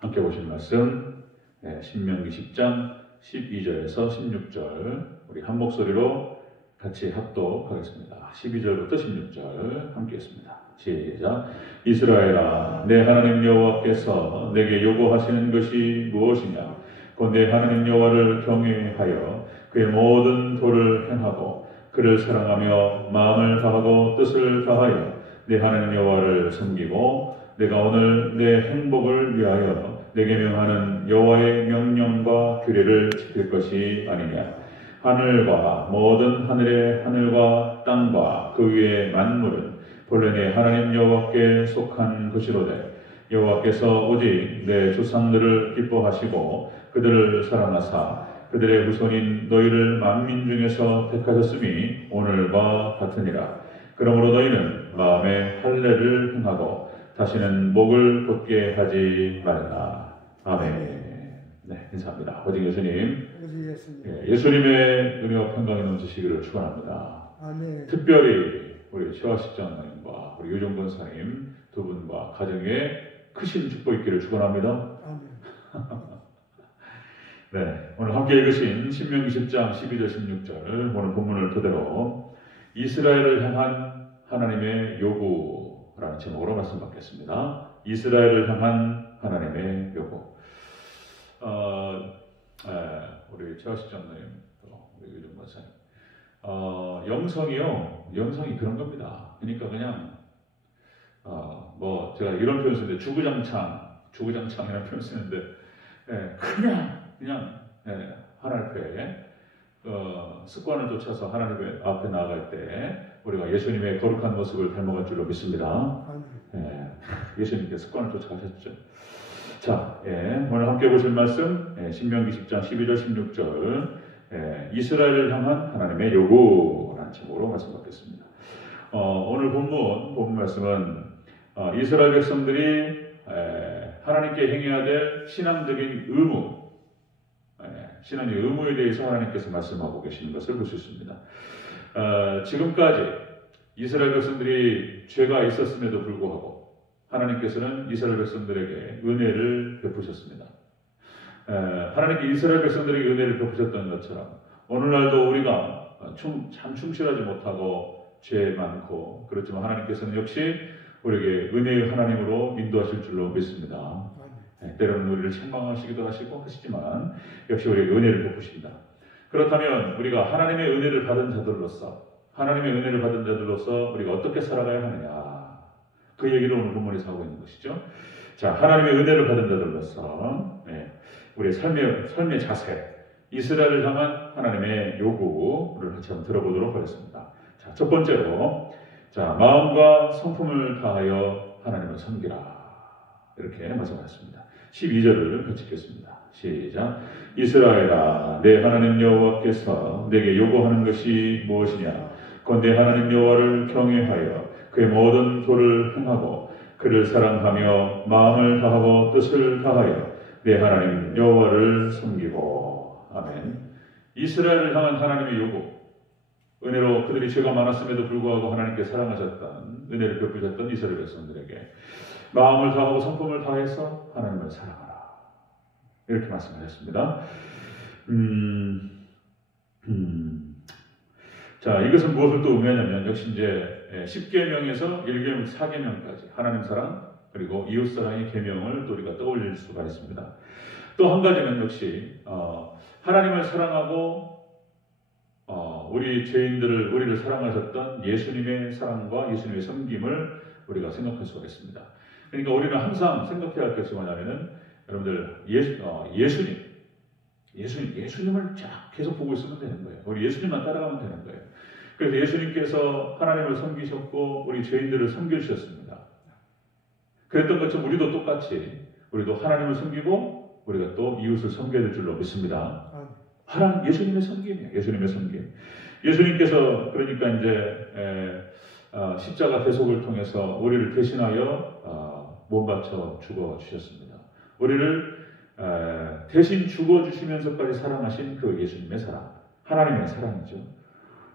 함께 보실 말씀 신명기 10장 12절에서 16절 우리 한 목소리로 같이 합독하겠습니다. 12절부터 16절 함께 했습니다. 시작. 이스라엘아, 내 하나님 여호와께서 내게 요구하시는 것이 무엇이냐? 곧 내 하나님 여호와를 경외하여 그의 모든 도를 행하고 그를 사랑하며 마음을 다하고 뜻을 다하여 내 하나님 여호와를 섬기고 내가 오늘 내 행복을 위하여 내게 명하는 여호와의 명령과 규례를 지킬 것이 아니냐. 하늘과 모든 하늘의 하늘과 땅과 그 위의 만물은 본래 내 하나님 여호와께 속한 것이로되 여호와께서 오직 내 조상들을 기뻐하시고 그들을 사랑하사 그들의 후손인 너희를 만민 중에서 택하셨음이 오늘과 같으니라. 그러므로 너희는 마음에 할례를 행하고 다시는 목을 곧게 하지 말라. 아멘. 네, 인사합니다. 아버지 예수님, 예수님의 은혜와 평강이 넘치시기를 축원합니다. 아멘. 특별히 우리 최화식 장로님과 우리 유종 권사님 두 분과 가정에 크신 축복 있기를 축원합니다. 아멘. 네, 오늘 함께 읽으신 신명기 10장 12절 16절 오늘 본문을 토대로 이스라엘을 향한 하나님의 요구라는 제목으로 말씀 받겠습니다. 이스라엘을 향한 하나님의 요구. 우리 최화식 장로님, 우리 유종 권사님, 영성이 그런 겁니다. 그러니까 그냥 제가 이런 표현 쓰는데 주구장창이라는 표현 쓰는데 그냥 하나님 앞에 습관을 쫓아서 하나님 앞에 나아갈 때 우리가 예수님의 거룩한 모습을 닮아갈 줄로 믿습니다. 예수님께 습관을 쫓아가셨죠. 자, 오늘 함께 보실 말씀 신명기 10장 12절 16절 이스라엘을 향한 하나님의 요구라는 제목으로 말씀 받겠습니다. 오늘 본문 말씀은 이스라엘 백성들이 하나님께 행해야 될 신앙적인 의무에 대해서 하나님께서 말씀하고 계시는 것을 볼 수 있습니다. 지금까지 이스라엘 백성들이 죄가 있었음에도 불구하고 하나님께서는 이스라엘 백성들에게 은혜를 베푸셨습니다. 하나님께 이스라엘 백성들에게 은혜를 베푸셨던 것처럼 오늘날도 우리가 참 충실하지 못하고 죄 많고 그렇지만 하나님께서는 역시 우리에게 은혜의 하나님으로 인도하실 줄로 믿습니다. 때로는 우리를 책망하시기도 하시지만 역시 우리에게 은혜를 베푸십니다. 그렇다면 우리가 하나님의 은혜를 받은 자들로서 우리가 어떻게 살아가야 하느냐, 그 얘기를 오늘 본문에서 하고 있는 것이죠. 자, 하나님의 은혜를 받은 자들로서 우리의 삶의 자세, 이스라엘을 향한 하나님의 요구를 같이 한번 들어보도록 하겠습니다. 자, 첫 번째로, 마음과 성품을 다하여 하나님을 섬기라, 이렇게 말씀하셨습니다. 12절을 같이 읽겠습니다. 시작. 이스라엘아, 내 하나님 여호와께서 내게 요구하는 것이 무엇이냐? 곧 내 하나님 여호와를 경외하여 그의 모든 도를 행하고 그를 사랑하며 마음을 다하고 뜻을 다하여 내 하나님 여호와를 섬기고. 아멘. 이스라엘을 향한 하나님의 요구, 은혜로 그들이 죄가 많았음에도 불구하고 하나님께 사랑하셨던, 은혜를 베푸셨던 이스라엘 백성들에게 마음을 다하고 성품을 다해서 하나님을 사랑하라, 이렇게 말씀하셨습니다. 자, 이것은 무엇을 또 의미하냐면 역시 이제 10계명에서 1계명, 4계명까지 하나님 사랑 그리고 이웃 사랑의 계명을 또 우리가 떠올릴 수가 있습니다. 또 한 가지는 역시 하나님을 사랑하고 우리 죄인들을, 우리를 사랑하셨던 예수님의 사랑과 예수님의 섬김을 우리가 생각할 수가 있습니다. 그러니까 우리는 항상 생각해야 할 것이 뭐냐면은, 여러분들, 예수님을 쫙 계속 보고 있으면 되는 거예요. 우리 예수님만 따라가면 되는 거예요. 그래서 예수님께서 하나님을 섬기셨고 우리 죄인들을 섬겨주셨습니다. 그랬던 것처럼 우리도 똑같이 우리도 하나님을 섬기고 우리가 또 이웃을 섬겨야 될 줄로 믿습니다. 예수님의 섬김이에요. 예수님의 섬김. 예수님께서 그러니까 이제 십자가 대속을 통해서 우리를 대신하여 몸 바쳐 죽어 주셨습니다. 우리를 대신 죽어 주시면서까지 사랑하신 그 예수님의 사랑, 하나님의 사랑이죠.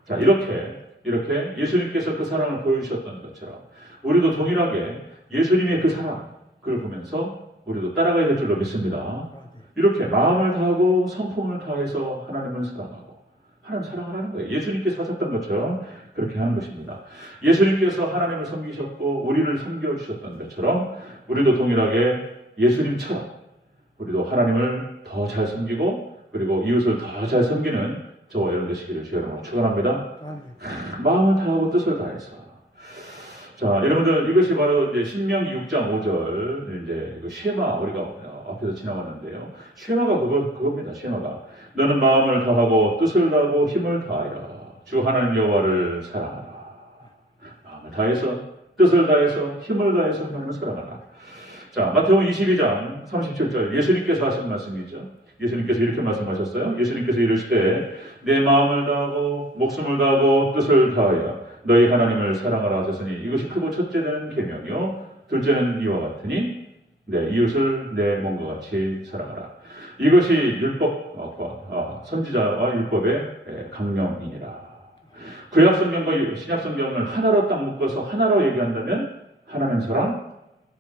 자, 이렇게 예수님께서 그 사랑을 보여주셨던 것처럼 우리도 동일하게 예수님의 그 사랑, 그걸 보면서 우리도 따라가야 될 줄로 믿습니다. 이렇게 마음을 다하고 성품을 다해서 하나님을 사랑하고 하나님 사랑을 하는 거예요. 예수님께서 하셨던 것처럼 그렇게 하는 것입니다. 예수님께서 하나님을 섬기셨고 우리를 섬겨주셨던 것처럼 우리도 동일하게 예수님처럼 우리도 하나님을 더 잘 섬기고 그리고 이웃을 더 잘 섬기는 저와 여러분 되시기를 주의 이름으로 축원합니다. 마음을 다하고 뜻을 다해서. 자, 여러분들 이것이 바로 이제 신명기 6장 5절 이제 그 쉐마 우리가 앞에서 지나갔는데요. 쉐마가 그겁니다. 쉐마가 너는 마음을 다하고 뜻을 다하고 힘을 다하여 주 하나님 여호와를 사랑하라. 마음을 다해서 뜻을 다해서 힘을 다해서 하나님을 사랑하라. 자, 마태복음 22장 37절 예수님께서 하신 말씀이죠. 예수님께서 이렇게 말씀하셨어요. 예수님께서 이르시되 내 마음을 다하고 목숨을 다하고 뜻을 다하여 너희 하나님을 사랑하라 하셨으니 이것이 크고 첫째는 계명이요 둘째는 이와 같으니 내 이웃을 내 몸과 같이 사랑하라. 이것이 율법과 선지자와 율법의 강령이니라. 구약 성경과 신약 성경을 하나로 딱 묶어서 하나로 얘기한다면 하나님 사랑,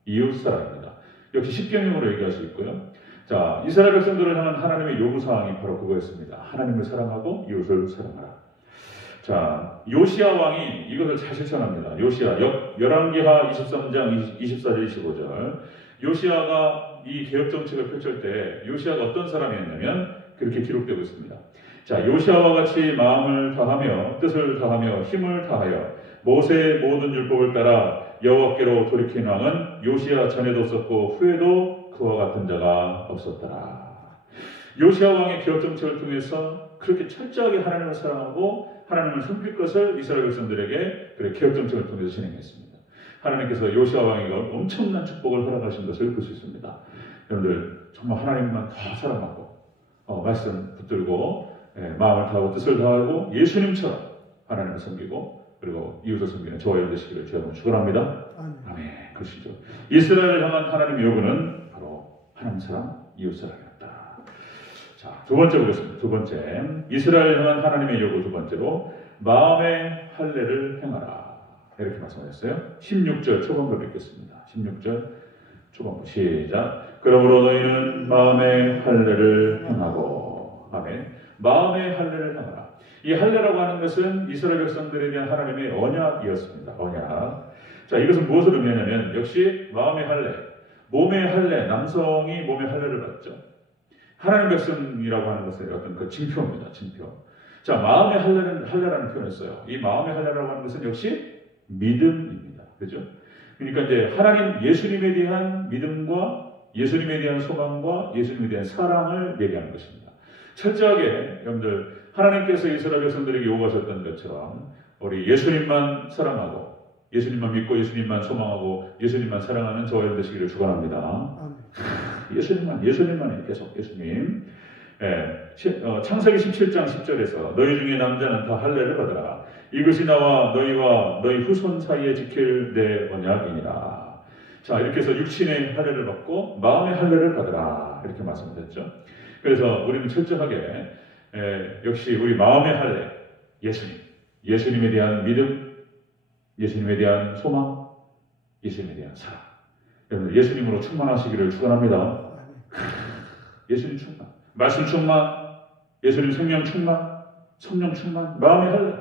이웃 사랑입니다. 역시 십계명으로 얘기할 수 있고요. 자, 이스라엘 백성들을 향한 하나님의 요구사항이 바로 그거였습니다. 하나님을 사랑하고 이웃을 사랑하라. 자, 요시야 왕이 이것을 잘 실천합니다. 요시야, 열왕기하 23장 24절 25절 요시야가 이 개혁정책을 펼칠 때 요시야가 어떤 사람이었냐면 그렇게 기록되고 있습니다. 자, 요시야와 같이 마음을 다하며 뜻을 다하며 힘을 다하여 모세의 모든 율법을 따라 여호와께로 돌이킨 왕은 요시야 전에도 없었고 후에도 그와 같은 자가 없었더라. 요시야 왕의 개혁정책을 통해서 그렇게 철저하게 하나님을 사랑하고 하나님을 섬길 것을 이스라엘 백성들에게 그래 개혁정책을 통해서 진행했습니다. 하나님께서 요시야 왕에게 엄청난 축복을 허락하신 것을 볼 수 있습니다. 여러분들 정말 하나님만 더 사랑하고 말씀 붙들고 마음을 다하고 뜻을 다하고 예수님처럼 하나님을 섬기고 그리고 이웃을 섬기는 저와 여러분 되시기를 주여 축원합니다. 아멘. 그러시죠. 이스라엘을 향한 하나님의 요구는 바로 하나님 사랑, 이웃 사랑이었다. 자, 두 번째 보겠습니다. 두 번째, 이스라엘을 향한 하나님의 요구 두 번째로 마음의 할례를 행하라. 이렇게 말씀하셨어요. 16절 초반부 읽겠습니다. 16절 초반부 시작. 그러므로 너희는 마음의 할례를 행하고 아멘. 마음의 할례를 행하라. 이 할례라고 하는 것은 이스라엘 백성들에 대한 하나님의 언약이었습니다. 언약. 자, 이것은 무엇을 의미하냐면 역시 마음의 할례, 몸의 할례, 남성이 몸의 할례를 받죠. 하나님 백성이라고 하는 것은 어떤 그 징표입니다. 징표. 자, 마음의 할례라는 표현을 써요. 이 마음의 할례라고 하는 것은 역시 믿음입니다. 그죠? 그러니까 이제 하나님 예수님에 대한 믿음과 예수님에 대한 소망과 예수님에 대한 사랑을 얘기하는 것입니다. 철저하게 여러분들 하나님께서 이스라엘 백성들에게 요구하셨던 것처럼 우리 예수님만 사랑하고 예수님만 믿고 예수님만 소망하고 예수님만 사랑하는 저와 여러분 되시기를 축원합니다. 예수님만 계속 예수님. 창세기 17장 10절에서 너희 중에 남자는 다 할례를 받으라. 이것이 나와 너희와 너희 후손 사이에 지킬 내 언약이니라. 자, 이렇게 해서 육신의 할례를 받고 마음의 할례를 받으라. 이렇게 말씀드렸죠. 그래서 우리는 철저하게 역시 우리 마음의 할례, 예수님에 대한 믿음, 예수님에 대한 소망, 예수님에 대한 사랑. 여러분 예수님으로 충만하시기를 축원합니다. 예수님 충만, 말씀 충만, 예수님 생명 충만, 성령 충만, 마음의 할례.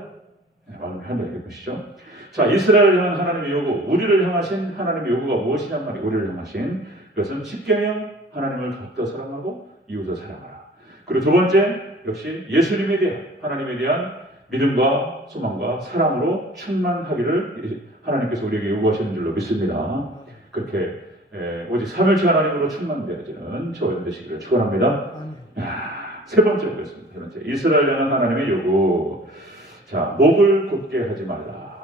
마음의 할례 보시죠. 자, 이스라엘을 향한 하나님의 요구, 우리를 향하신 하나님의 요구가 무엇이냔 말이에요. 우리를 향하신 그것은 십계명, 하나님을 더욱더 사랑하고 이웃을 사랑하라. 그리고 두 번째 역시 예수님에 대한 하나님에 대한 믿음과 소망과 사랑으로 충만하기를 하나님께서 우리에게 요구하시는 줄로 믿습니다. 그렇게 오직 삼일체 하나님으로 충만되어지는 저와 되시기를 축원합니다. 세 번째 보겠습니다. 세 번째, 이스라엘 향한 하나님의 요구. 자, 목을 곧게 하지 말라.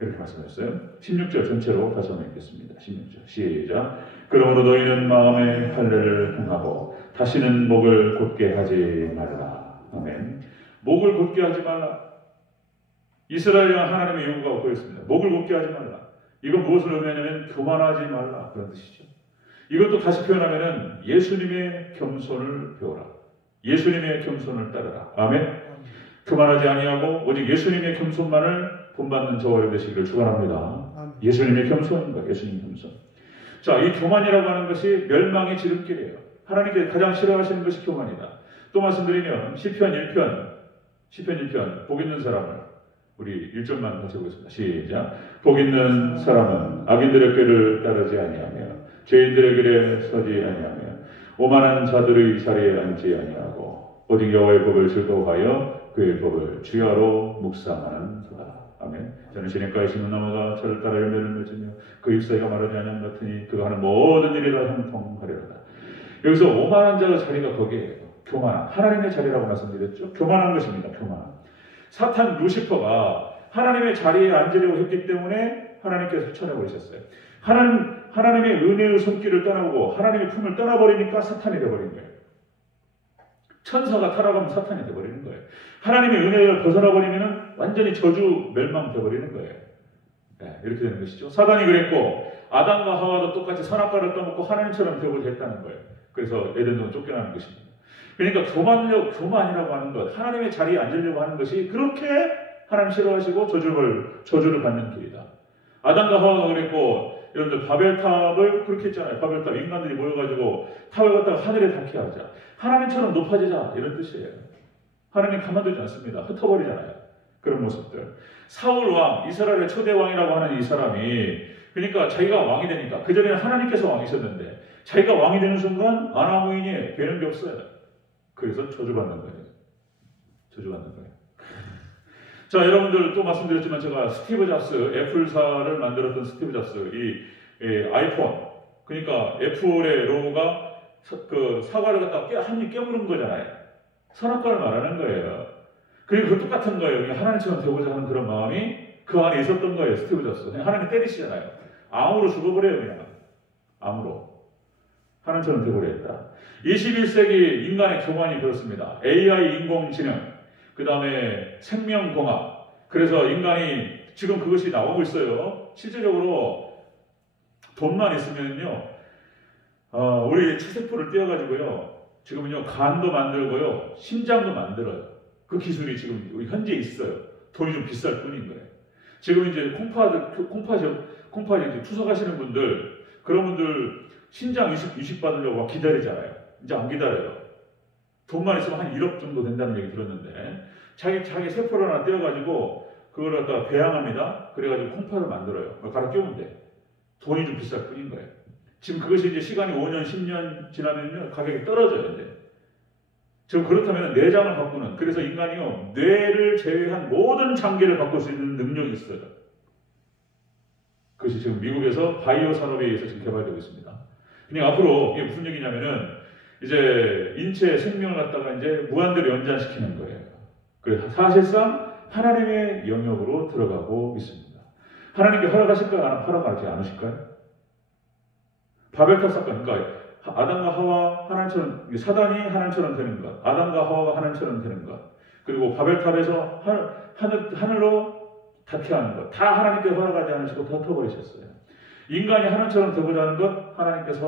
이렇게 말씀하셨어요. 16절 전체로 다시 한번 읽겠습니다. 16절 시작. 그러므로 너희는 마음의 할례를 행하고 다시는 목을 곧게 하지 말라. 아멘. 목을 곧게 하지 말라. 이스라엘 향한 하나님의 요구가 그랬습니다. 목을 곧게 하지 말라. 이건 무엇을 의미하냐면 교만하지 말라 그런 뜻이죠. 이것도 다시 표현하면은 예수님의 겸손을 배워라. 예수님의 겸손을 따르라. 아멘. 교만하지 아니하고 오직 예수님의 겸손만을 본받는 저와 여러분 되시기를 축원합니다. 예수님의 겸손인가? 예수님 겸손. 자, 이 교만이라고 하는 것이 멸망의 지름길이에요. 하나님께 가장 싫어하시는 것이 교만이다. 또 말씀드리면 시편 1편 복 있는 사람을 우리 1절만 같이 보겠습니다. 시작. 복 있는 사람은 악인들의 꾀를 따르지 아니하며 죄인들의 길에 서지 아니하며 오만한 자들의 자리에 앉지 아니하고 오직 여호와의 법을 즐거워하여 그의 법을 주야로 묵상하는 자다. 아멘. 저는 시냇가에 심은 나무가 저를 따라 열매를 맺으며 그 잎사귀가 마르지 아니한 같으니 그가 하는 모든 일이 다 형통하리로다. 여기서 오만한 자의 자리가 거기에요. 교만한 하나님의 자리라고 말씀드렸죠. 교만한 것입니다. 교만한. 사탄 루시퍼가 하나님의 자리에 앉으려고 했기 때문에 하나님께서 쳐내버리셨어요. 하나님의 은혜의 손길을 떠나고 하나님의 품을 떠나버리니까 사탄이 되어버린 거예요. 천사가 타락하면 사탄이 되어버리는 거예요. 하나님의 은혜를 벗어나버리면 완전히 저주 멸망되어버리는 거예요. 네, 이렇게 되는 것이죠. 사단이 그랬고 아담과 하와도 똑같이 선악과를 떠먹고 하나님처럼 되고자 했다는 거예요. 그래서 에덴동은 쫓겨나는 것입니다. 그러니까 교만이라고 하는 것, 하나님의 자리에 앉으려고 하는 것이 그렇게 하나님 싫어하시고 저주를 받는 길이다. 아담과 하와가 그랬고 여러분들 바벨탑을 그렇게 했잖아요. 바벨탑 인간들이 모여가지고 탑을 갖다가 하늘에 닿게 하자. 하나님처럼 높아지자 이런 뜻이에요. 하나님 가만두지 않습니다. 흩어버리잖아요. 그런 모습들. 사울 왕, 이스라엘의 초대 왕이라고 하는 이 사람이 그러니까 자기가 왕이 되니까 그전에는 하나님께서 왕이셨는데 자기가 왕이 되는 순간 아나무인이 되는 게 없어요. 그래서 저주받는 거예요. 저주받는 거예요. 자, 여러분들 또 말씀드렸지만 제가 스티브 잡스, 애플사를 만들었던 스티브 잡스, 이 아이폰, 그러니까 애플의 로고가 그 사과를 갖다가 한 입 깨무는 거잖아요. 선악과를 말하는 거예요. 그리고 그 똑같은 거예요. 하나님처럼 되고자 하는 그런 마음이 그 안에 있었던 거예요. 스티브 잡스. 하나님 때리시잖아요. 암으로 죽어버려요. 그냥. 암으로. 하나님처럼 되고자 했다. 21세기 인간의 교만이 그렇습니다. AI 인공지능, 그 다음에 생명공학. 그래서 인간이 지금 그것이 나오고 있어요. 실제적으로 돈만 있으면요, 우리 체세포를 띄워가지고요, 지금은요 간도 만들고요, 심장도 만들어요. 그 기술이 지금 현재 있어요. 돈이 좀 비쌀 뿐인 거예요. 지금 이제 콩팥 투석하시는 분들, 그런 분들 신장 이식 받으려고 기다리잖아요. 이제 안 기다려요. 돈만 있으면 한 1억 정도 된다는 얘기 들었는데 자기 세포를 하나 떼어가지고 그걸 갖다가 배양합니다. 그래가지고 콩팥을 만들어요. 갈아 끼우면 돼. 돈이 좀 비쌀 뿐인 거예요. 지금 그것이 이제 시간이 5년, 10년 지나면요 가격이 떨어져요. 이제. 지금 그렇다면 내장을 바꾸는, 그래서 인간이요 뇌를 제외한 모든 장기를 바꿀 수 있는 능력이 있어요. 그것이 지금 미국에서 바이오 산업에 의해서 지금 개발되고 있습니다. 그냥 앞으로 이게 무슨 얘기냐면은 이제 인체의 생명을 갖다가 이제 무한대로 연장시키는 거예요. 그래서 사실상 하나님의 영역으로 들어가고 있습니다. 하나님께 허락하실까요? 허락하지 않으실까요? 바벨탑 사건, 그러니까 아담과 하와 하나님처럼, 사단이 하나님처럼 되는 것, 아담과 하와가 하나님처럼 되는 것, 그리고 바벨탑에서 하늘로 닿게 하는 것, 다 하나님께 허락하지 않으시고 덮어버리셨어요. 인간이 하나님처럼 되고자 하는 것 하나님께서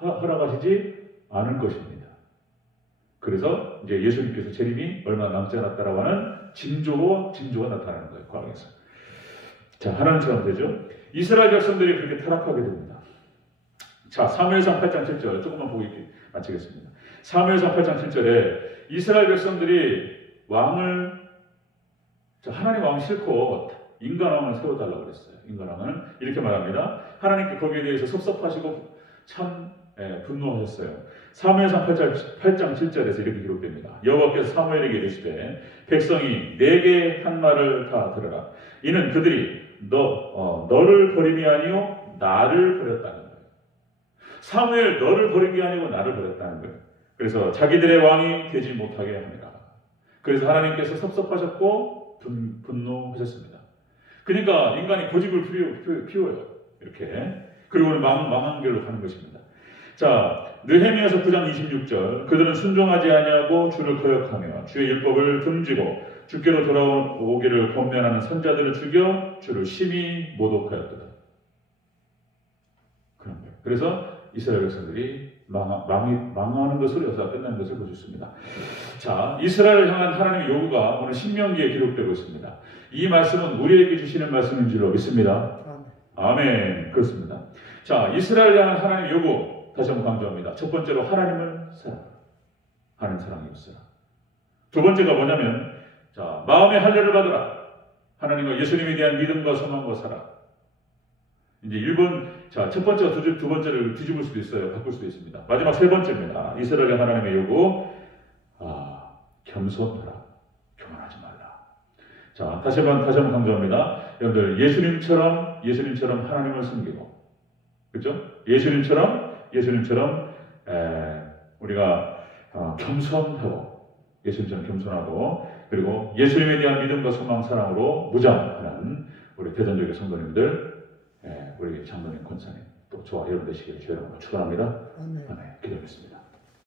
허락하시지 않을 것입니다. 그래서 이제 예수님께서 재림이 얼마 남지 않았다라고 하는 징조가 나타나는 거예요. 과거에서. 자, 하나님처럼 되죠. 이스라엘 백성들이 그렇게 타락하게 됩니다. 자, 사무엘상 8장 7절 조금만 보고 마치겠습니다. 사무엘상 8장 7절에 이스라엘 백성들이 하나님 왕 싫고 인간 왕을 세워달라고 그랬어요. 인간 왕은 이렇게 말합니다. 하나님께 거기에 대해서 섭섭하시고 참 분노하셨어요. 사무엘상 8장 7절에서 이렇게 기록됩니다. 여호와께서 사무엘에게 이르시되 백성이 내게 한 말을 다 들으라. 이는 그들이 너를 버림이 아니요 나를 버렸다는 거예요. 사무엘 너를 버린 게 아니고 나를 버렸다는 거예요. 그래서 자기들의 왕이 되지 못하게 합니다. 그래서 하나님께서 섭섭하셨고 분노하셨습니다. 그러니까 인간이 고집을 피워요. 이렇게. 그리고 망한 길로 가는 것입니다. 자, 느헤미야서 9장 26절 그들은 순종하지 아니하고 주를 거역하며 주의 율법을 등지고 주께로 돌아오기를 권면하는 선자들을 죽여 주를 심히 모독하였도다. 그런 거예요. 그래서 이스라엘 백성들이 망하는 것으로 여기서 끝나는 것을 볼 수 있습니다. 자, 이스라엘을 향한 하나님의 요구가 오늘 신명기에 기록되고 있습니다. 이 말씀은 우리에게 주시는 말씀인 줄로 믿습니다. 아멘. 그렇습니다. 자, 이스라엘 향한 하나님의 요구 다시 한번 강조합니다. 첫 번째로 하나님을 사랑하라. 하나님 사랑이 있어라. 두 번째가 뭐냐면 자, 마음의 할례를 받으라. 하나님과 예수님에 대한 믿음과 소망과 사랑. 이제 1번, 자, 첫 번째와 두 번째를 뒤집을 수도 있어요. 바꿀 수도 있습니다. 마지막 세 번째입니다. 이스라엘 하나님의 요구, 겸손하라. 교만하지 말라. 자, 다시 한번 강조합니다. 여러분들, 예수님처럼 하나님을 섬기고, 그죠? 예수님처럼, 우리가 겸손하고, 예수님처럼 겸손하고, 그리고 예수님에 대한 믿음과 소망, 사랑으로 무장하는 우리 대전적인 성도님들, 우리 장로님, 권사님, 또 저와 여러분 되시기를 주의 이름으로 축원합니다. 아멘. 기도하겠습니다.